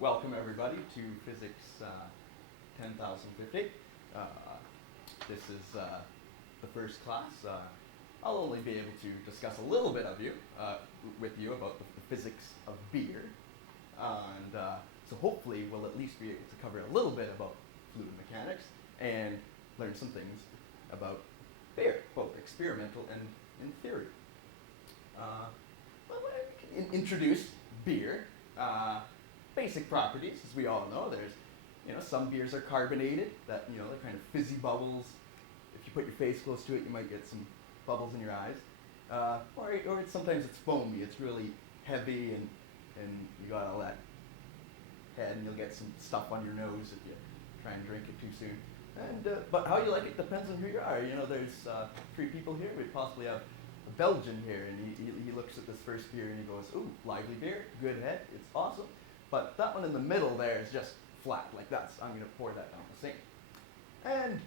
welcome everybody to Physics 10,050. Uh, this is the first class. I'll only be able to discuss a little bit with you about the physics of beer. And so hopefully we'll at least be able to cover a little bit about fluid mechanics and learn some things about beer, both experimental and in theory. Introduce beer. Basic properties, as we all know. There's, some beers are carbonated, that, they're kind of fizzy bubbles. If you put your face close to it, you might get some bubbles in your eyes. Or sometimes it's foamy. It's really heavy, and you got all that head, and you'll get some stuff on your nose if you try and drink it too soon. But how you like it depends on who you are. There's three people here. We possibly have a Belgian here, and he looks at this first beer and he goes, "Ooh, lively beer, good head, it's awesome." But that one in the middle there is just flat, like I'm going to pour that down the sink. And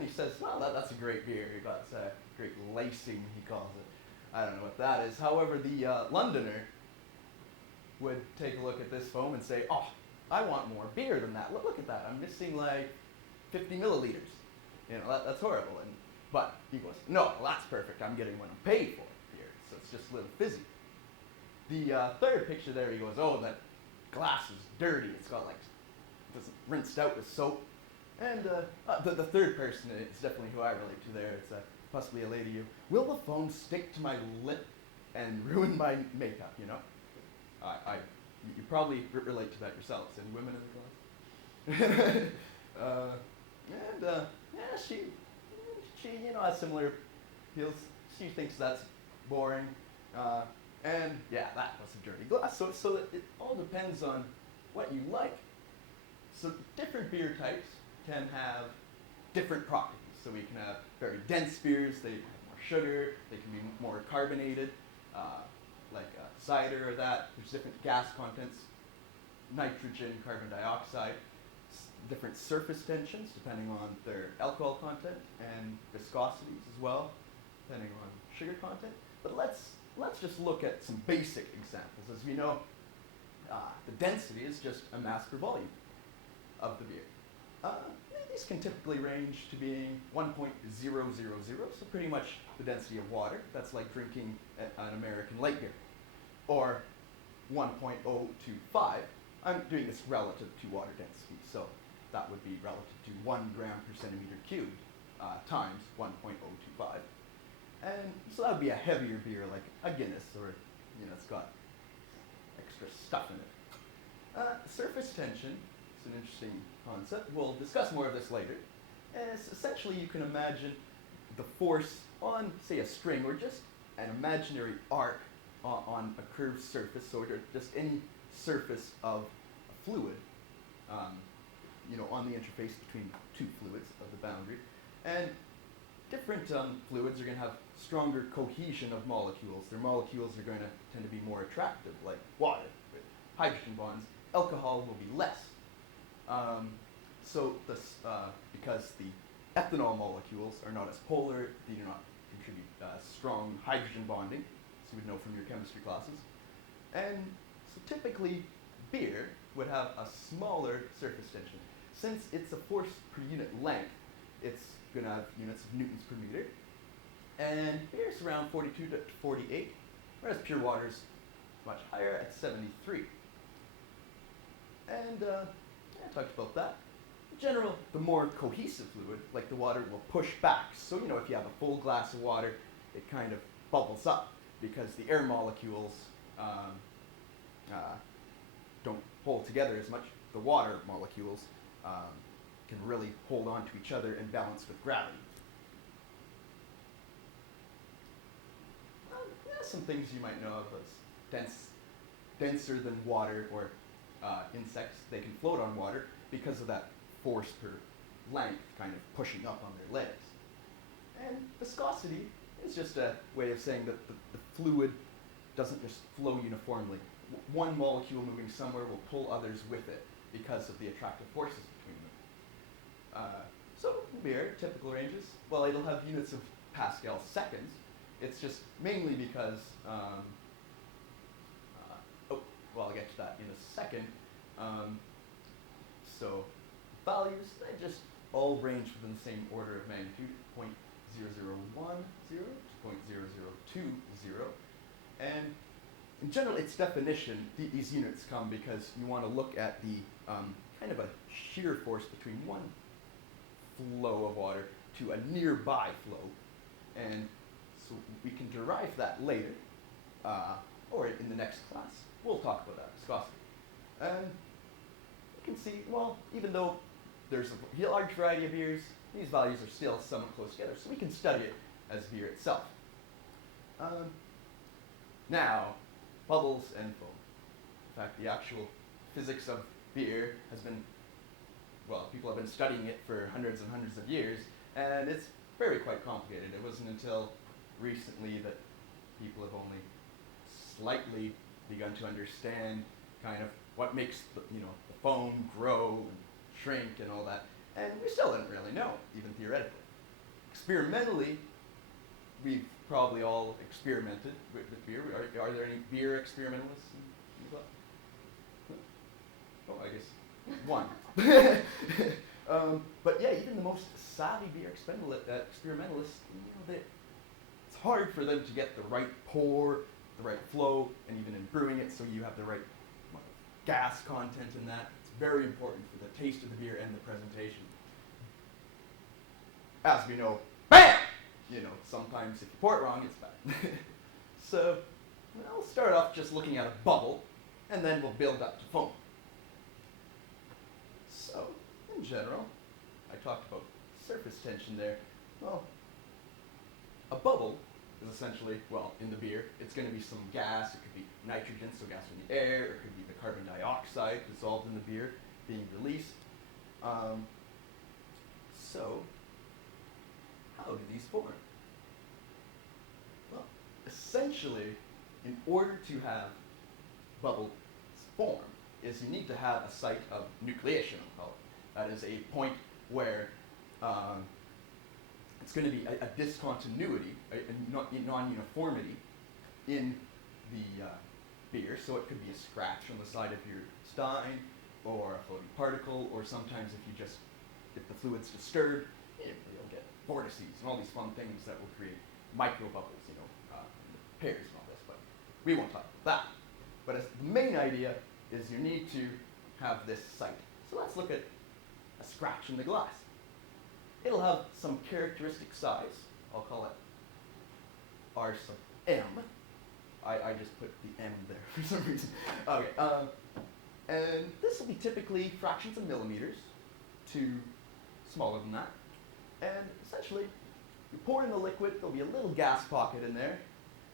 he says, "Well, that's a great beer. He got great lacing," he calls it. I don't know what that is. However, the Londoner would take a look at this foam and say, "Oh, I want more beer than that. Look at that. I'm missing like 50 milliliters. That's horrible." But he goes, "No, that's perfect. I'm getting what I'm paid for here. So it's just a little fizzy." The third picture there, he goes, "Oh, that glass is dirty. It's got it's rinsed out with soap." And the third person is definitely who I relate to there. It's possibly a lady. "Will the foam stick to my lip and ruin my makeup?" You probably relate to that yourselves. Any women in the class? She has similar feels. She thinks that's boring. That was a dirty glass. So it all depends on what you like. So different beer types can have different properties. So we can have very dense beers. They have more sugar. They can be more carbonated, like cider or that. There's different gas contents, nitrogen, carbon dioxide, different surface tensions depending on their alcohol content, and viscosities as well, depending on sugar content. But let's just look at some basic examples. As we know, the density is just a mass per volume of the beer. These can typically range to being 1.000, so pretty much the density of water. That's like drinking an American light beer. Or 1.025. I'm doing this relative to water density, so that would be relative to 1 gram per centimeter cubed times 1.025. And so that would be a heavier beer like a Guinness, or it's got extra stuff in it. Surface tension is an interesting concept. We'll discuss more of this later. And it's essentially, you can imagine the force on, say, a string, or just an imaginary arc on a curved surface, so just any surface of a fluid, on the interface between two fluids of the boundary. And different fluids are going to have stronger cohesion of molecules. Their molecules are going to tend to be more attractive, like water with hydrogen bonds. Alcohol will be less. Because the ethanol molecules are not as polar, they do not contribute strong hydrogen bonding, as you would know from your chemistry classes. And so typically, beer would have a smaller surface tension. Since it's a force per unit length, it's going to have units of newtons per meter. And beer's around 42 to 48, whereas pure water's much higher at 73. And I talked about that. In general, the more cohesive fluid, like the water, will push back. So, if you have a full glass of water, it kind of bubbles up because the air molecules don't hold together as much. The water molecules can really hold on to each other and balance with gravity. Some things you might know of as denser than water, or insects. They can float on water because of that force per length kind of pushing up on their legs. And viscosity is just a way of saying that the fluid doesn't just flow uniformly. One molecule moving somewhere will pull others with it because of the attractive forces between them. So beer, typical ranges, well, it'll have units of Pascal seconds. It's just mainly because I'll get to that in a second. So values, they just all range within the same order of magnitude, 0.0010 to 0.0020. And in general, its definition, these units come because you want to look at the kind of a shear force between one flow of water to a nearby flow. And so we can derive that later, or in the next class. We'll talk about that, viscosity. And you can see, well, even though there's a large variety of beers, these values are still somewhat close together, so we can study it as beer itself. Now, bubbles and foam. In fact, the actual physics of beer has been, well, people have been studying it for hundreds and hundreds of years, and it's very quite complicated. It wasn't until recently that people have only slightly begun to understand kind of what makes the foam grow and shrink and all that, and we still didn't really know, even theoretically. Experimentally, we've probably all experimented with beer. Are there any beer experimentalists in the club? Oh, I guess one. But yeah, even the most savvy beer experimentalists, it's hard for them to get the right pour, the right flow, and even in brewing it, so you have the right gas content in that. It's very important for the taste of the beer and the presentation. As we know, BAM! Sometimes if you pour it wrong, it's bad. So, I'll start off just looking at a bubble, and then we'll build up to foam. So, in general, I talked about surface tension there. Well, a bubble is essentially, well, in the beer, it's going to be some gas. It could be nitrogen, so gas from the air. It could be the carbon dioxide dissolved in the beer being released. So, how do these form? Well, essentially, in order to have bubbles form, is you need to have a site of nucleation, I'll call it. That is a point where it's going to be a discontinuity, a non-uniformity in the beer. So it could be a scratch on the side of your stein, or a floating particle, or sometimes if the fluid's disturbed, you'll get vortices and all these fun things that will create micro bubbles, pairs and all this, but we won't talk about that. But the main idea is you need to have this site. So let's look at a scratch in the glass. It'll have some characteristic size. I'll call it R sub m. I just put the m there for some reason. Okay, and this will be typically fractions of millimeters to smaller than that. And essentially, you pour in the liquid, there'll be a little gas pocket in there,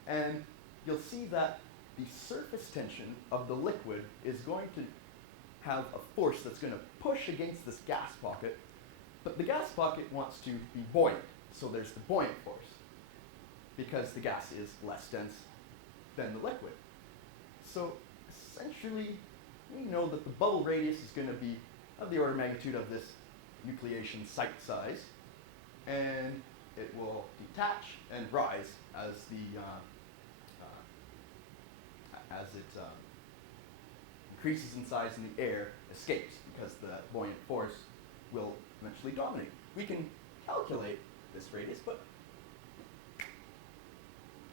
and you'll see that the surface tension of the liquid is going to have a force that's going to push against this gas pocket, but the gas pocket wants to be buoyant, so there's the buoyant force, because the gas is less dense than the liquid. So essentially, we know that the bubble radius is going to be of the order of magnitude of this nucleation site size, and it will detach and rise as it increases in size and the air escapes, because the buoyant force will eventually dominate. We can calculate this radius, but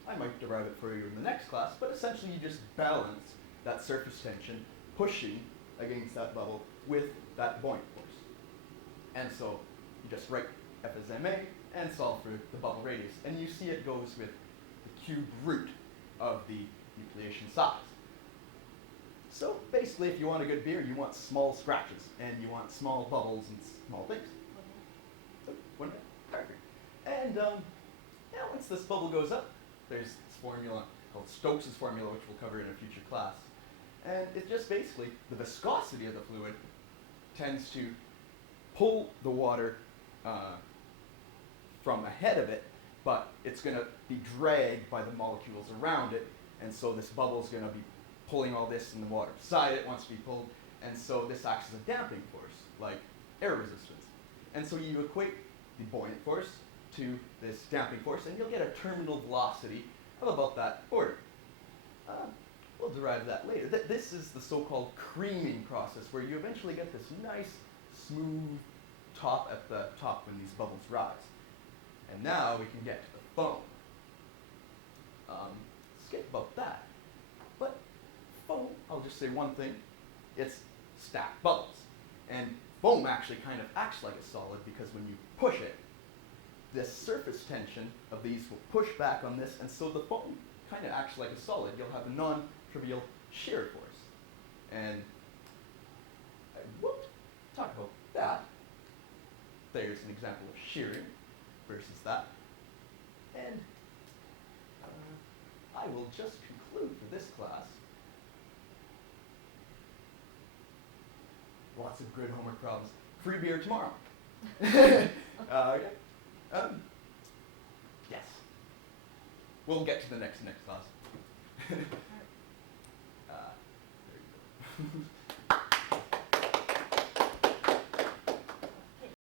I might derive it for you in the next class, but essentially you just balance that surface tension pushing against that bubble with that buoyant force. And so you just write F as ma and solve for the bubble radius, and you see it goes with the cube root of the nucleation size. So basically, if you want a good beer, you want small scratches, and you want small bubbles and small things. So, perfect. And now once this bubble goes up, there's this formula called Stokes' formula, which we'll cover in a future class. And it's just basically the viscosity of the fluid tends to pull the water from ahead of it, but it's going to be dragged by the molecules around it, and so this bubble is going to be pulling all this, and the water beside it wants to be pulled, and so this acts as a damping force, like air resistance. And so you equate the buoyant force to this damping force, and you'll get a terminal velocity of about that order. We'll we'll derive that later. This is the so-called creaming process, where you eventually get this nice, smooth top at the top when these bubbles rise. And now we can get to the foam. Skip about that. But foam, I'll just say one thing, it's stacked bubbles. And foam actually kind of acts like a solid, because when you push it, this surface tension of these will push back on this, and so the foam kind of acts like a solid. You'll have a non-trivial shear force. And I won't talk about that. There's an example of shearing versus that. And I will just conclude for this class. Lots of good homework problems. Free beer tomorrow. Okay. Yes. We'll get to the next class. There you go.